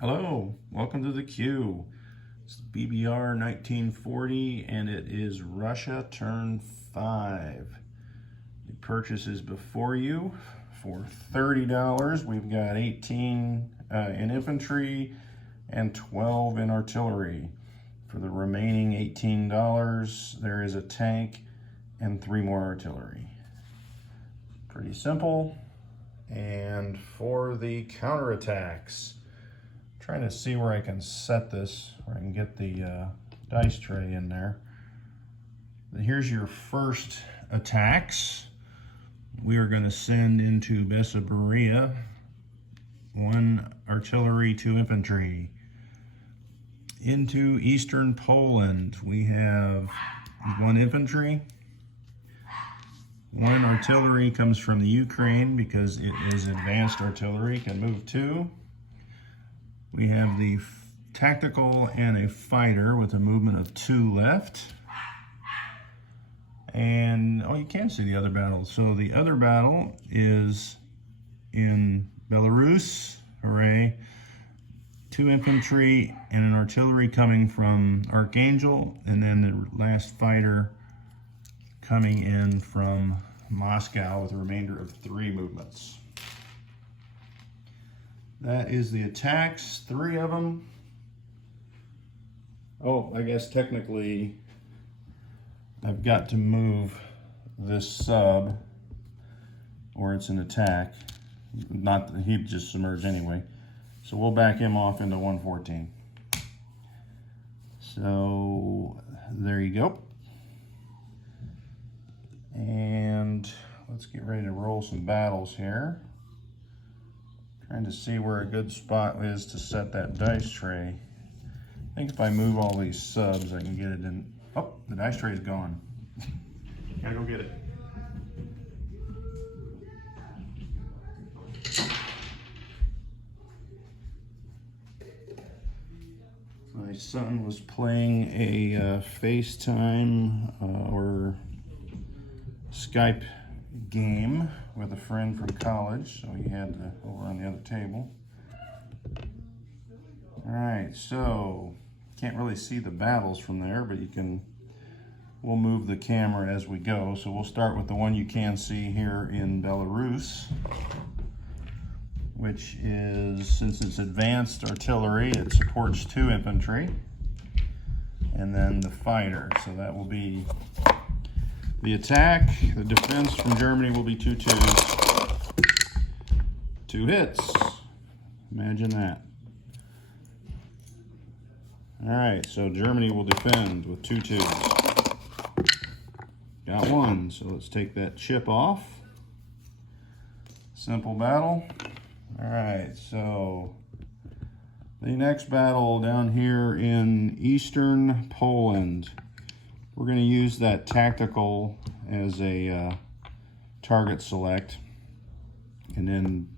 Hello, welcome to the Q. It's BBR 1940 and it is Russia turn 5. The purchase is before you for $30. We've got 18 in infantry and 12 in artillery. For the remaining $18, there is a tank and 3 more artillery. Pretty simple. And for the counterattacks, trying to see where I can set this, where I can get the dice tray in there. Here's your first attacks. We are going to send into BBR 1 artillery, 2 infantry. Into Eastern Poland, we have 1 infantry. 1 artillery comes from the Ukraine because it is advanced artillery, can move 2. We have the tactical and a fighter with a movement of 2 left. And, oh, you can see the other battle. So the other battle is in Belarus, hooray. 2 infantry and an artillery coming from Archangel, and then the last fighter coming in from Moscow with a remainder of 3 movements. That is the attacks, 3 of them. Oh, I guess technically I've got to move this sub, or it's an attack. Not that he'd just submerge anyway. So we'll back him off into 114. So there you go. And let's get ready to roll some battles here. Trying to see where a good spot is to set that dice tray. I think if I move all these subs, I can get it in. Oh, the dice tray is gone. Gotta go get it. My son was playing a FaceTime or Skype game with a friend from college, so he had to over on the other table. All right, so can't really see the battles from there, but we'll move the camera as we go. So we'll start with the one you can see here in Belarus, which is, since it's advanced artillery, it supports 2 infantry, and then the fighter. So that will be the attack. The defense from Germany will be 2 twos. 2 hits. Imagine that. All right, so Germany will defend with 2 twos. Got 1, so let's take that chip off. Simple battle. All right, so the next battle down here in Eastern Poland. We're going to use that tactical as a target select, and then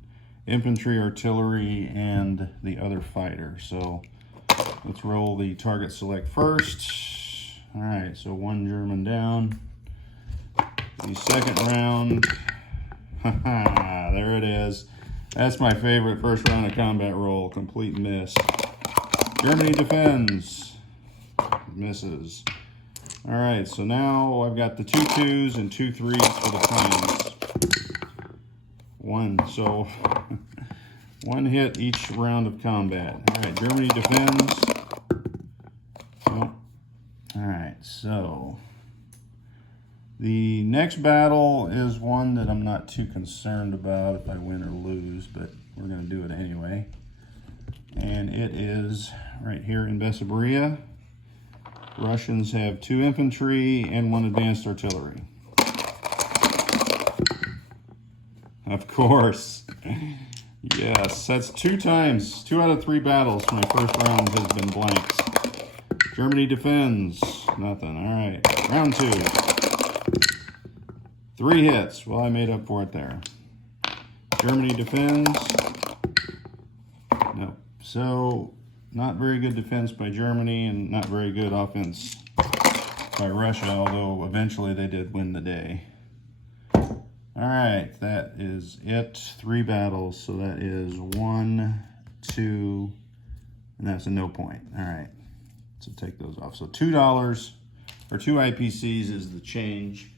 infantry, artillery, and the other fighter. So let's roll the target select first. All right, so 1 German down. The second round, there it is. That's my favorite first round of combat roll, complete miss. Germany defends, misses. All right, so now I've got the 2 twos and 2 threes for the planes. 1, so 1 hit each round of combat. All right, Germany defends. Oh. All right, so the next battle is one that I'm not too concerned about if I win or lose, but we're going to do it anyway. And it is right here in BBR. Russians have 2 infantry and 1 advanced artillery. Of course. Yes, that's 2 times. 2 out of 3 battles. My first round has been blanks. Germany defends. Nothing. All right. Round 2. 3 hits. Well, I made up for it there. Germany defends. Nope. So, not very good defense by Germany and not very good offense by Russia, although eventually they did win the day. All right, that is it. 3 battles. So that is 1, 2, And that's a no point. All right, so take those off. So $2 or 2 IPCs is the change.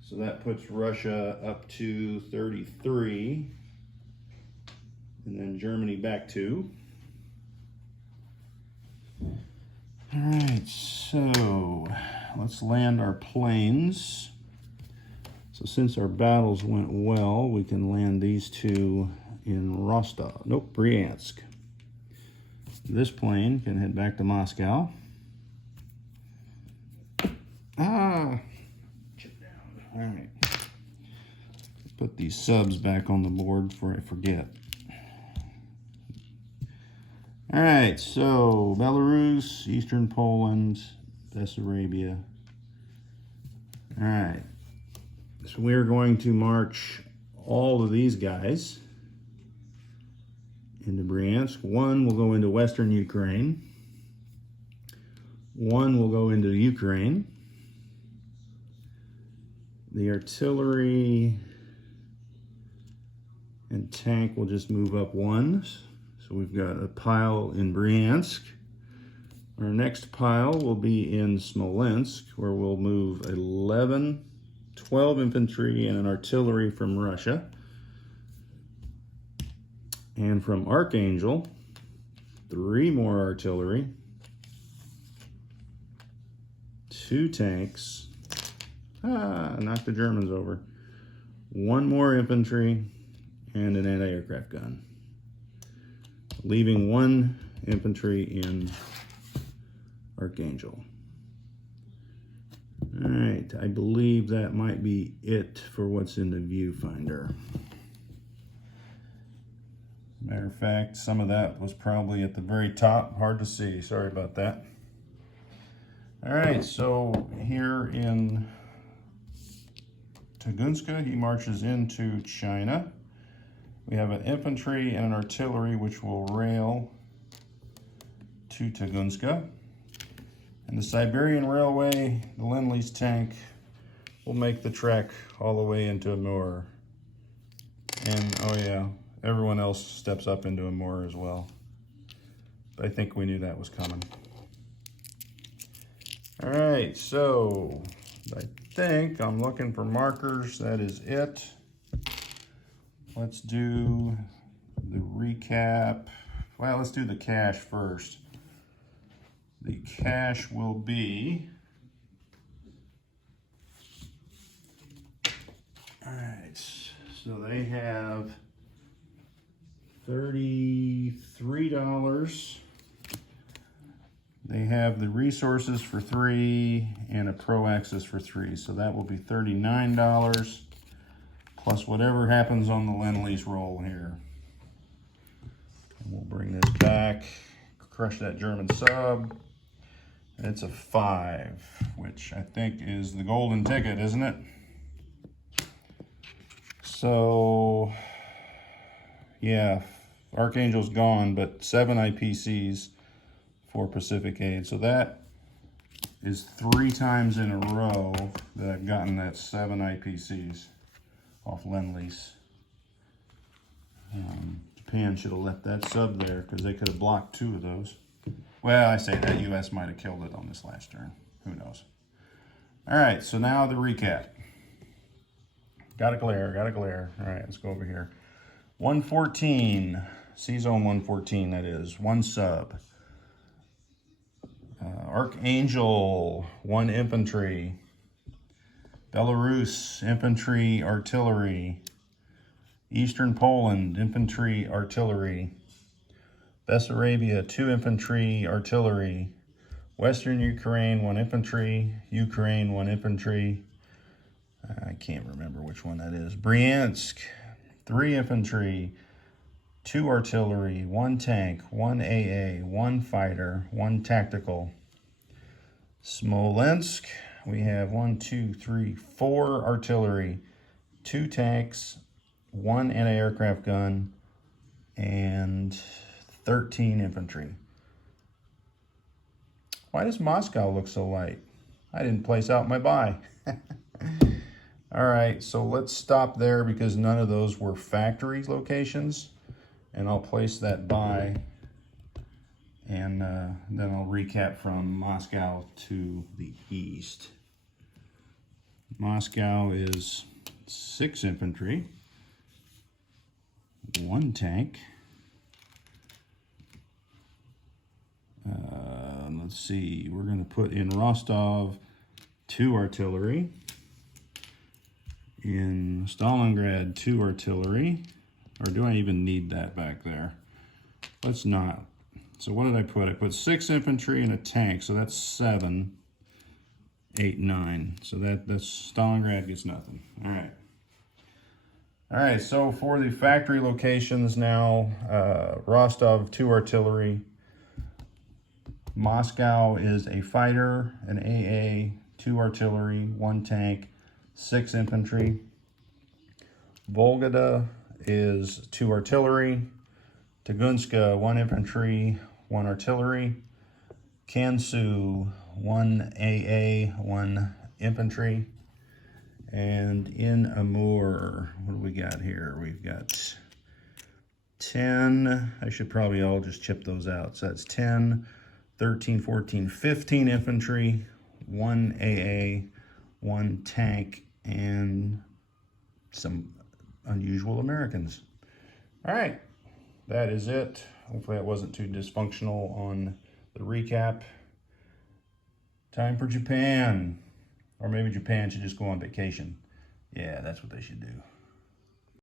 So that puts Russia up to 33. And then Germany back 2. All right, so let's land our planes. So since our battles went well, we can land these 2 in Rostov. Nope, Bryansk. This plane can head back to Moscow. Chip down. All right. Put these subs back on the board before I forget. All right, so Belarus, Eastern Poland, Bessarabia. All right, so we're going to march all of these guys into Bryansk. 1 will go into Western Ukraine. 1 will go into Ukraine. The artillery and tank will just move up 1. So we've got a pile in Bryansk. Our next pile will be in Smolensk, where we'll move 12 infantry and an artillery from Russia. And from Archangel, 3 more artillery, 2 tanks, knocked the Germans over, 1 more infantry, and an anti-aircraft gun. Leaving 1 infantry in Archangel. All right, I believe that might be it for what's in the viewfinder. Matter of fact, some of that was probably at the very top. Hard to see, sorry about that. All right, so here in Tugunska, he marches into China. We have an infantry and an artillery which will rail to Tugunska. And the Siberian Railway, the Lend-Lease tank, will make the trek all the way into Amur. And, oh yeah, everyone else steps up into Amur as well. But I think we knew that was coming. All right, so I think I'm looking for markers. That is it. Let's do the recap. Well, let's do the cash first. The cash will be, all right, so they have $33. They have the resources for 3 and a pro access for 3. So that will be $39 plus whatever happens on the Lend-Lease roll here. And we'll bring this back, crush that German sub. It's a 5, which I think is the golden ticket, isn't it? So, yeah, Archangel's gone, but 7 IPCs for Pacific Aid. So that is 3 times in a row that I've gotten that 7 IPCs off Lend-Lease. Japan should have left that sub there because they could have blocked 2 of those. Well, I say that US might have killed it on this last turn. Who knows? All right, so now the recap. Got a glare, got a glare. All right, let's go over here. 114, C-Zone 114, that is, 1 sub. Archangel, 1 infantry. Belarus, infantry, artillery. Eastern Poland, infantry, artillery. Bessarabia, 2 infantry, artillery. Western Ukraine, 1 infantry. Ukraine, 1 infantry. I can't remember which one that is. Bryansk, 3 infantry, 2 artillery, 1 tank, 1 AA, 1 fighter, 1 tactical. Smolensk, we have 4 artillery, 2 tanks, 1 anti-aircraft gun, and 13 infantry. Why does Moscow look so light? I didn't place out my buy. All right, so let's stop there because none of those were factory locations, and I'll place that buy And then I'll recap from Moscow to the east. Moscow is 6 infantry, 1 tank. Let's see, we're going to put in Rostov 2 artillery. In Stalingrad 2 artillery. Or do I even need that back there? Let's not. So what did I put? I put 6 infantry and a tank, so that's 7, 8, 9. So that's Stalingrad gets nothing. All right. All right, so for the factory locations now, Rostov 2 artillery. Moscow is a fighter, an AA, 2 artillery, 1 tank, 6 infantry. Volgograd is 2 artillery. Tugunska, 1 infantry, 1 artillery. Kansu, 1 AA, 1 infantry. And in Amur, what do we got here? We've got 10, I should probably all just chip those out. So that's 10, 13, 14, 15 infantry, 1 AA, 1 tank, and some unusual Americans. All right, that is it. Hopefully that wasn't too dysfunctional on the recap. Time for Japan. Or maybe Japan should just go on vacation. Yeah, that's what they should do.